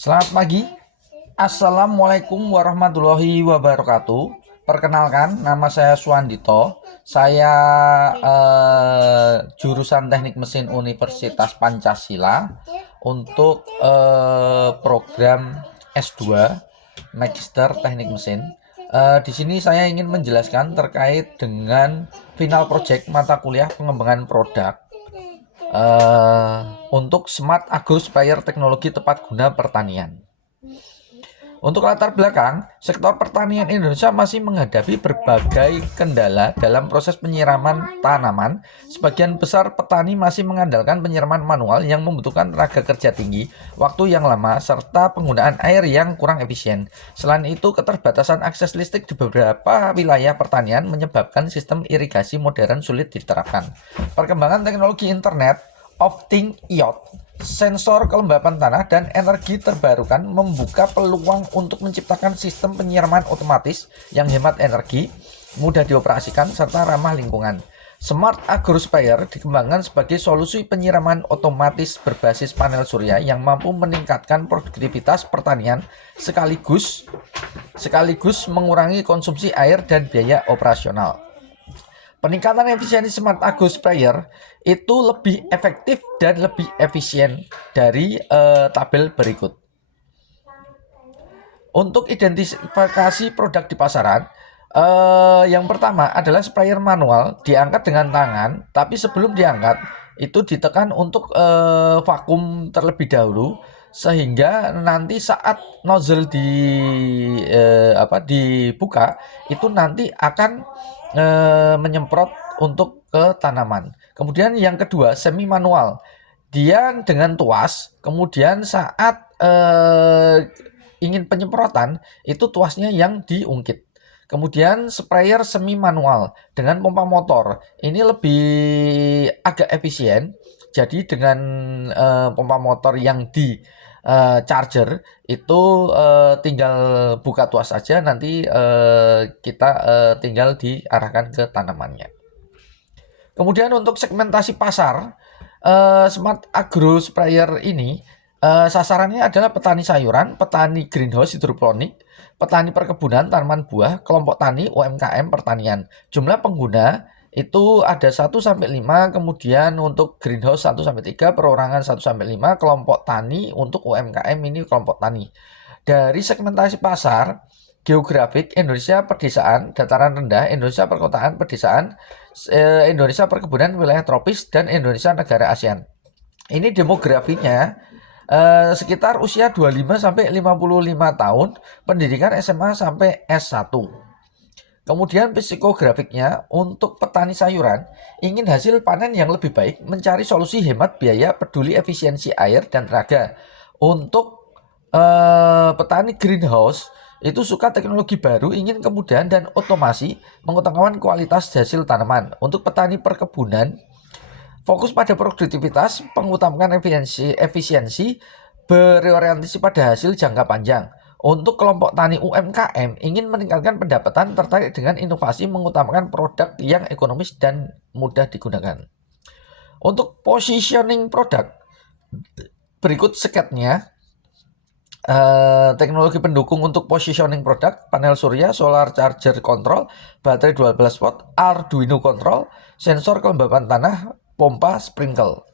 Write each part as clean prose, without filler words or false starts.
Selamat pagi, Assalamualaikum warahmatullahi wabarakatuh. Perkenalkan, nama saya Suandito. Saya jurusan Teknik Mesin Universitas Pancasila untuk program S2 Magister Teknik Mesin. Di sini saya ingin menjelaskan terkait dengan final project mata kuliah pengembangan produk untuk Smart Agro Sprayer Teknologi Tepat Guna Pertanian. Untuk latar belakang, sektor pertanian Indonesia masih menghadapi berbagai kendala dalam proses penyiraman tanaman. Sebagian besar petani masih mengandalkan penyiraman manual yang membutuhkan tenaga kerja tinggi, waktu yang lama, serta penggunaan air yang kurang efisien. Selain itu, keterbatasan akses listrik di beberapa wilayah pertanian menyebabkan sistem irigasi modern sulit diterapkan. Perkembangan teknologi Internet of Things (IoT), sensor kelembapan tanah, dan energi terbarukan membuka peluang untuk menciptakan sistem penyiraman otomatis yang hemat energi, mudah dioperasikan, serta ramah lingkungan. Smart Agro Sprayer dikembangkan sebagai solusi penyiraman otomatis berbasis panel surya yang mampu meningkatkan produktivitas pertanian sekaligus mengurangi konsumsi air dan biaya operasional. Peningkatan efisiensi Smart Agro Sprayer itu lebih efektif dan lebih efisien dari tabel berikut. Untuk identifikasi produk di pasaran, yang pertama adalah sprayer manual, diangkat dengan tangan, tapi sebelum diangkat itu ditekan untuk vakum terlebih dahulu, sehingga nanti saat nozzle dibuka itu nanti akan menyemprot untuk ke tanaman. Kemudian yang kedua, semi manual. Dia dengan tuas, kemudian saat ingin penyemprotan itu tuasnya yang diungkit. Kemudian sprayer semi manual dengan pompa motor. Ini lebih agak efisien. Jadi dengan pompa motor yang di charger itu tinggal buka tuas saja, nanti kita tinggal diarahkan ke tanamannya. Kemudian untuk segmentasi pasar, Smart Agro Sprayer ini sasarannya adalah petani sayuran, petani greenhouse hidroponik, petani perkebunan, tanaman buah, kelompok tani, UMKM pertanian. Jumlah pengguna itu ada 1-5, kemudian untuk greenhouse 1-3, perorangan 1-5, kelompok tani untuk UMKM ini kelompok tani. Dari segmentasi pasar, geografik Indonesia pedesaan, dataran rendah, Indonesia perkotaan, pedesaan, Indonesia perkebunan, wilayah tropis, dan Indonesia negara ASEAN. Ini demografinya sekitar usia 25-55 tahun, pendidikan SMA sampai S1. Kemudian psikografiknya untuk petani sayuran, ingin hasil panen yang lebih baik, mencari solusi hemat biaya, peduli efisiensi air dan tenaga. Untuk petani greenhouse, itu suka teknologi baru, ingin kemudahan dan otomasi, mengutamakan kualitas hasil tanaman. Untuk petani perkebunan, fokus pada produktivitas, mengutamakan efisiensi, berorientasi pada hasil jangka panjang. Untuk kelompok tani UMKM, ingin meningkatkan pendapatan, tertarik dengan inovasi, mengutamakan produk yang ekonomis dan mudah digunakan. Untuk positioning produk, berikut sketnya. Teknologi pendukung untuk positioning produk: panel surya, solar charger control, baterai 12 watt, Arduino control, sensor kelembapan tanah, pompa sprinkle.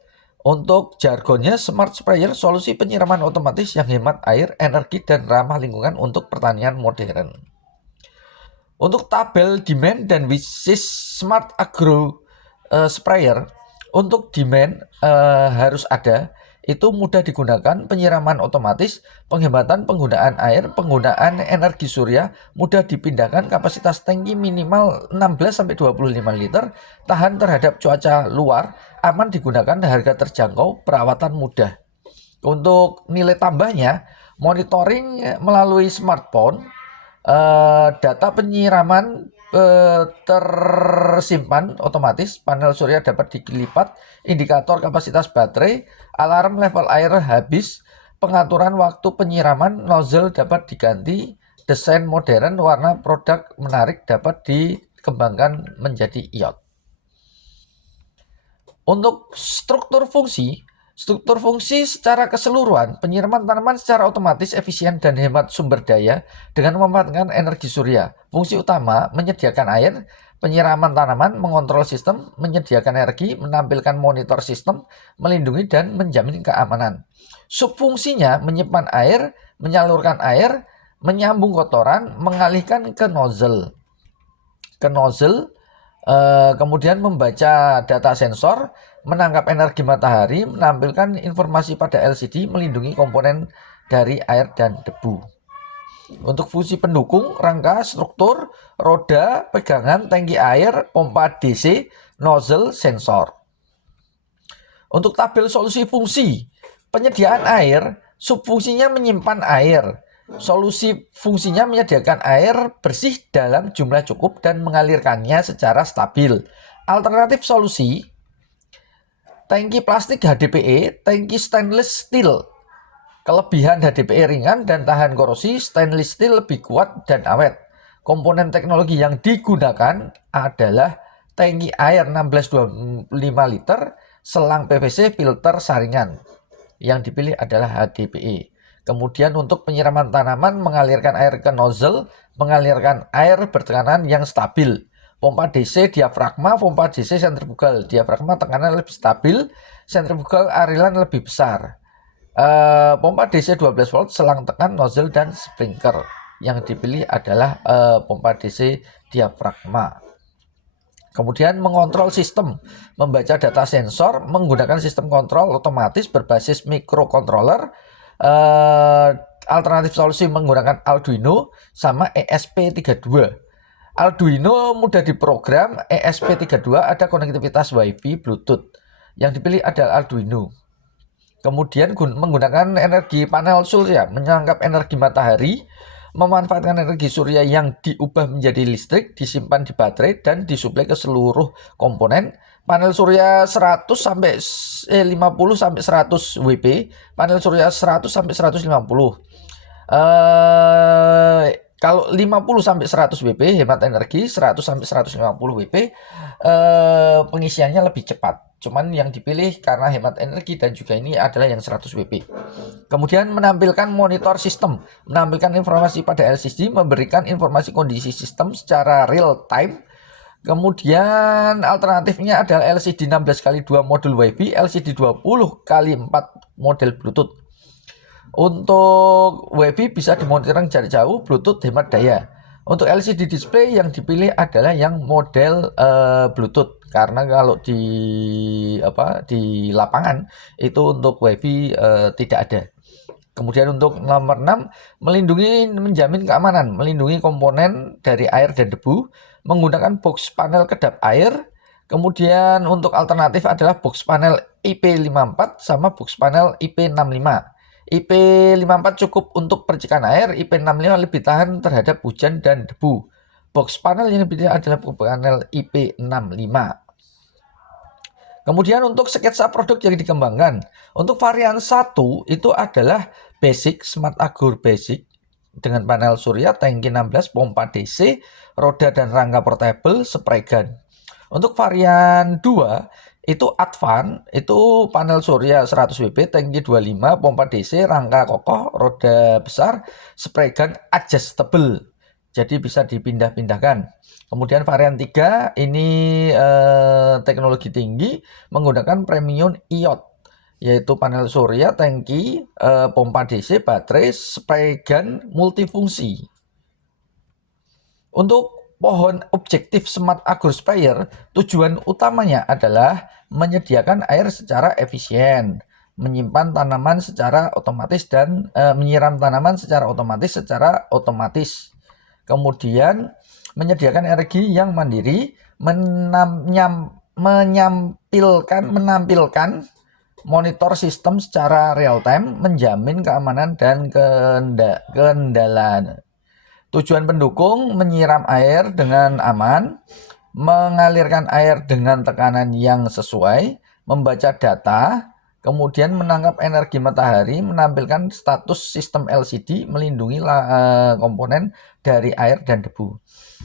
Untuk jargonnya, smart sprayer, solusi penyiraman otomatis yang hemat air, energi, dan ramah lingkungan untuk pertanian modern. Untuk tabel demand dan wishlist Smart Agro Sprayer, untuk demand harus ada, itu mudah digunakan, penyiraman otomatis, penghematan penggunaan air, penggunaan energi surya, mudah dipindahkan, kapasitas tangki minimal 16-25 liter, tahan terhadap cuaca luar, aman digunakan, harga terjangkau, perawatan mudah. Untuk nilai tambahnya, monitoring melalui smartphone, data penyiraman tersimpan otomatis, panel surya dapat dilipat, indikator kapasitas baterai, alarm level air habis, pengaturan waktu penyiraman, nozzle dapat diganti, desain modern, warna produk menarik, dapat dikembangkan menjadi IoT. Untuk struktur fungsi, Struktur fungsi secara keseluruhan, penyiraman tanaman secara otomatis efisien dan hemat sumber daya dengan memanfaatkan energi surya. Fungsi utama, menyediakan air, penyiraman tanaman, mengontrol sistem, menyediakan energi, menampilkan monitor sistem, melindungi dan menjamin keamanan. Subfungsinya, menyimpan air, menyalurkan air, menyambung kotoran, mengalihkan ke nozzle. Kemudian membaca data sensor, menangkap energi matahari, menampilkan informasi pada LCD, melindungi komponen dari air dan debu. Untuk fungsi pendukung, rangka, struktur, roda, pegangan, tangki air, pompa DC, nozzle, sensor. Untuk tabel solusi fungsi, penyediaan air, subfungsinya menyimpan air. Solusi fungsinya menyediakan air bersih dalam jumlah cukup dan mengalirkannya secara stabil. Alternatif solusi, tangki plastik HDPE, tangki stainless steel. Kelebihan HDPE ringan dan tahan korosi, stainless steel lebih kuat dan awet. Komponen teknologi yang digunakan adalah tangki air 1625 liter, selang PVC, filter saringan. Yang dipilih adalah HDPE. Kemudian untuk penyiraman tanaman, mengalirkan air ke nozzle, mengalirkan air bertekanan yang stabil. Pompa DC diafragma, pompa DC sentrifugal. Diafragma tekanan lebih stabil, sentrifugal aliran lebih besar. Pompa DC 12 volt, selang tekan, nozzle, dan sprinkler. Yang dipilih adalah pompa DC diafragma. Kemudian mengontrol sistem, membaca data sensor, menggunakan sistem kontrol otomatis berbasis microcontroller. Alternatif solusi menggunakan Arduino sama ESP32. Arduino mudah diprogram, ESP32 ada konektivitas WiFi, Bluetooth. Yang dipilih adalah Arduino. Kemudian menggunakan energi panel surya, menangkap energi matahari, memanfaatkan energi surya yang diubah menjadi listrik, disimpan di baterai dan disuplai ke seluruh komponen. Panel surya 50 sampai 100 WP, panel surya 100 sampai 150. Kalau 50 sampai 100 WP hemat energi, 100 sampai 150 WP pengisiannya lebih cepat. Cuman yang dipilih karena hemat energi dan juga ini adalah yang 100 WP. Kemudian menampilkan monitor sistem, menampilkan informasi pada LCD, memberikan informasi kondisi sistem secara real time. Kemudian alternatifnya adalah LCD 16x2 modul WiFi, LCD 20x4 model Bluetooth. Untuk WiFi bisa dimonitorkan jarak jauh, Bluetooth hemat daya. Untuk LCD display yang dipilih adalah yang model Bluetooth karena kalau di lapangan itu untuk WiFi tidak ada. Kemudian untuk nomor 6, melindungi, menjamin keamanan, melindungi komponen dari air dan debu, menggunakan box panel kedap air. Kemudian untuk alternatif adalah box panel IP54 sama box panel IP65. IP54 cukup untuk percikan air, IP65 lebih tahan terhadap hujan dan debu. Box panel yang dipilih adalah box panel IP65. Kemudian untuk sketsa produk yang dikembangkan. Untuk varian 1 itu adalah basic, Smart Agur Basic dengan panel surya, tangki 16, pompa DC, roda dan rangka portable, spray gun. Untuk varian 2 itu advance, itu panel surya 100 WP, tangki 25, pompa DC, rangka kokoh, roda besar, spray gun adjustable. Jadi bisa dipindah-pindahkan. Kemudian varian 3 ini teknologi tinggi menggunakan premium iot, yaitu panel surya, tangki, pompa DC, baterai, spray gun multifungsi. Untuk pohon objektif Smart Agur Sprayer, tujuan utamanya adalah menyediakan air secara efisien, menyimpan tanaman secara otomatis dan menyiram tanaman secara otomatis. Kemudian menyediakan energi yang mandiri, menampilkan monitor sistem secara real time, menjamin keamanan dan kendalian. Tujuan pendukung, menyiram air dengan aman, mengalirkan air dengan tekanan yang sesuai, membaca data, kemudian menangkap energi matahari, menampilkan status sistem LCD, melindungi komponen dari air dan debu.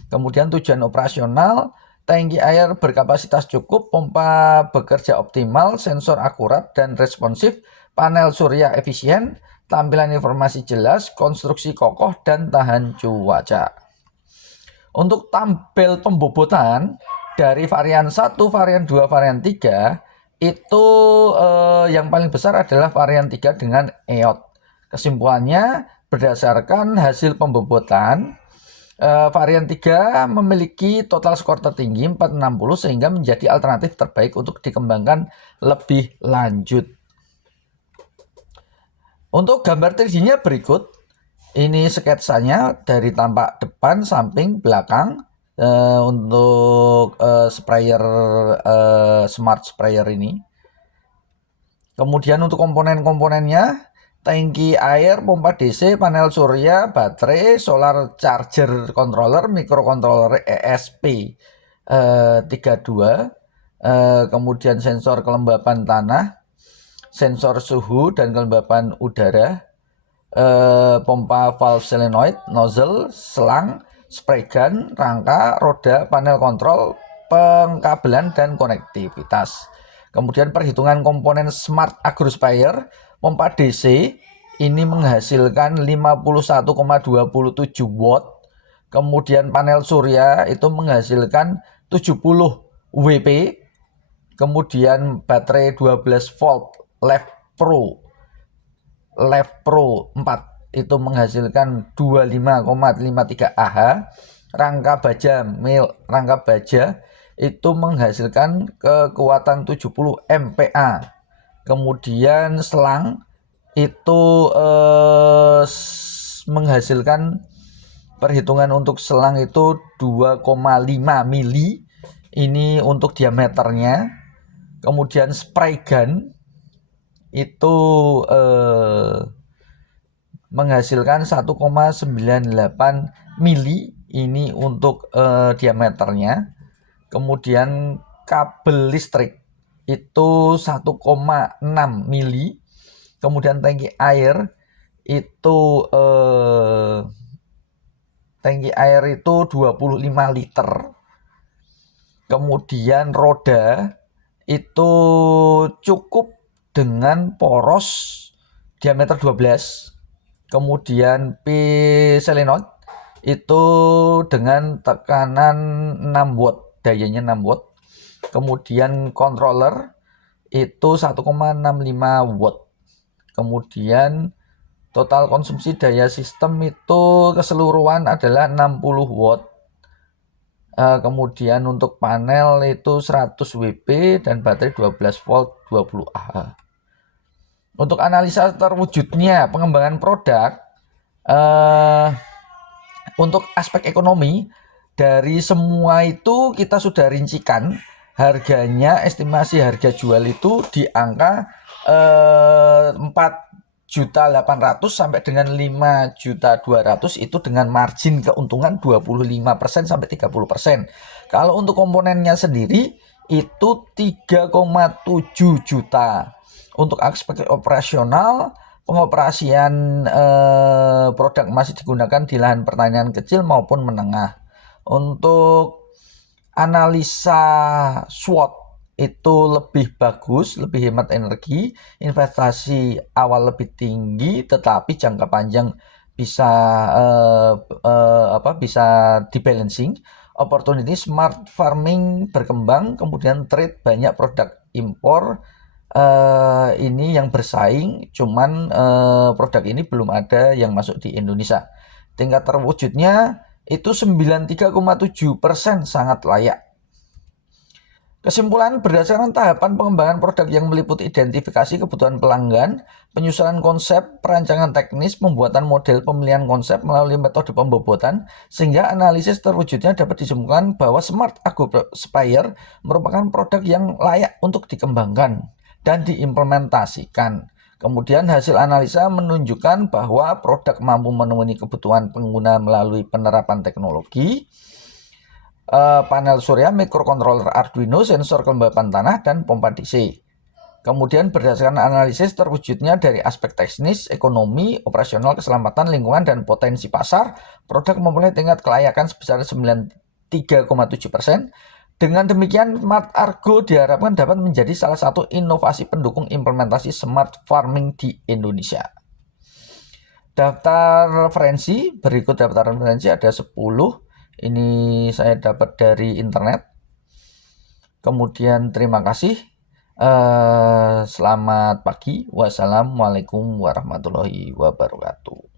Kemudian tujuan operasional, tangki air berkapasitas cukup, pompa bekerja optimal, sensor akurat dan responsif, panel surya efisien, tampilan informasi jelas, konstruksi kokoh dan tahan cuaca. Untuk tampil pembobotan dari varian 1, varian 2, varian 3 itu yang paling besar adalah varian 3 dengan EOT. Kesimpulannya berdasarkan hasil pembobotan, varian 3 memiliki total skor tertinggi 460 sehingga menjadi alternatif terbaik untuk dikembangkan lebih lanjut. Untuk gambar 3D-nya berikut. Ini sketsanya dari tampak depan, samping, belakang untuk sprayer smart sprayer ini. Kemudian untuk komponen-komponennya, tangki air, pompa DC, panel surya, baterai, solar charger controller, microcontroller ESP32, kemudian sensor kelembapan tanah, sensor suhu dan kelembapan udara, pompa valve solenoid, nozzle, selang, spray gun, rangka, roda, panel kontrol, pengkabelan dan konektivitas. Kemudian perhitungan komponen smart agrosprayer, pompa DC ini menghasilkan 51,27 watt. Kemudian panel surya itu menghasilkan 70 WP. Kemudian baterai 12 volt Lev Pro 4 itu menghasilkan 25,53 Ah. Rangka baja itu menghasilkan kekuatan 70 MPa. Kemudian selang itu menghasilkan, perhitungan untuk selang itu 2,5 mili. Ini untuk diameternya. Kemudian spray gun itu menghasilkan 1,98 mili. Ini untuk diameternya. Kemudian kabel listrik itu 1,6 mili. Kemudian tangki air itu 25 liter. Kemudian roda itu cukup dengan poros diameter 12. Kemudian P solenoid itu dengan tekanan 6 watt, dayanya 6 watt. Kemudian controller itu 1,65 watt. Kemudian total konsumsi daya sistem itu keseluruhan adalah 60 watt. Kemudian untuk panel itu 100 WP dan baterai 12 volt 20 Ah. Untuk analisa terwujudnya pengembangan produk, untuk aspek ekonomi, dari semua itu kita sudah rincikan harganya, estimasi harga jual itu di angka 4.800.000 sampai dengan 5.200.000, itu dengan margin keuntungan 25% sampai 30%. Kalau untuk komponennya sendiri itu 3,7 juta. Untuk aspek operasional, pengoperasian produk masih digunakan di lahan pertanian kecil maupun menengah. Untuk analisa SWOT itu lebih bagus, lebih hemat energi, investasi awal lebih tinggi, tetapi jangka panjang bisa bisa dibalancing. Opportunity smart farming berkembang, kemudian trade banyak produk impor. Ini yang bersaing, cuman produk ini belum ada yang masuk di Indonesia. Tingkat terwujudnya itu 93,7%, sangat layak. Kesimpulan, berdasarkan tahapan pengembangan produk yang meliputi identifikasi kebutuhan pelanggan, penyusunan konsep, perancangan teknis, pembuatan model, pemilihan konsep melalui metode pembobotan, sehingga analisis terwujudnya dapat disimpulkan bahwa Smart Agrosprayer merupakan produk yang layak untuk dikembangkan dan diimplementasikan. Kemudian hasil analisa menunjukkan bahwa produk mampu memenuhi kebutuhan pengguna melalui penerapan teknologi, panel surya, microcontroller Arduino, sensor kelembapan tanah, dan pompa DC. Kemudian berdasarkan analisis terwujudnya dari aspek teknis, ekonomi, operasional, keselamatan, lingkungan, dan potensi pasar, produk mempunyai tingkat kelayakan sebesar 93,7%. Dengan demikian, Smart Argo diharapkan dapat menjadi salah satu inovasi pendukung implementasi smart farming di Indonesia. Daftar referensi, berikut daftar referensi ada 10. Ini saya dapat dari internet. Kemudian terima kasih. Selamat pagi. Wassalamualaikum warahmatullahi wabarakatuh.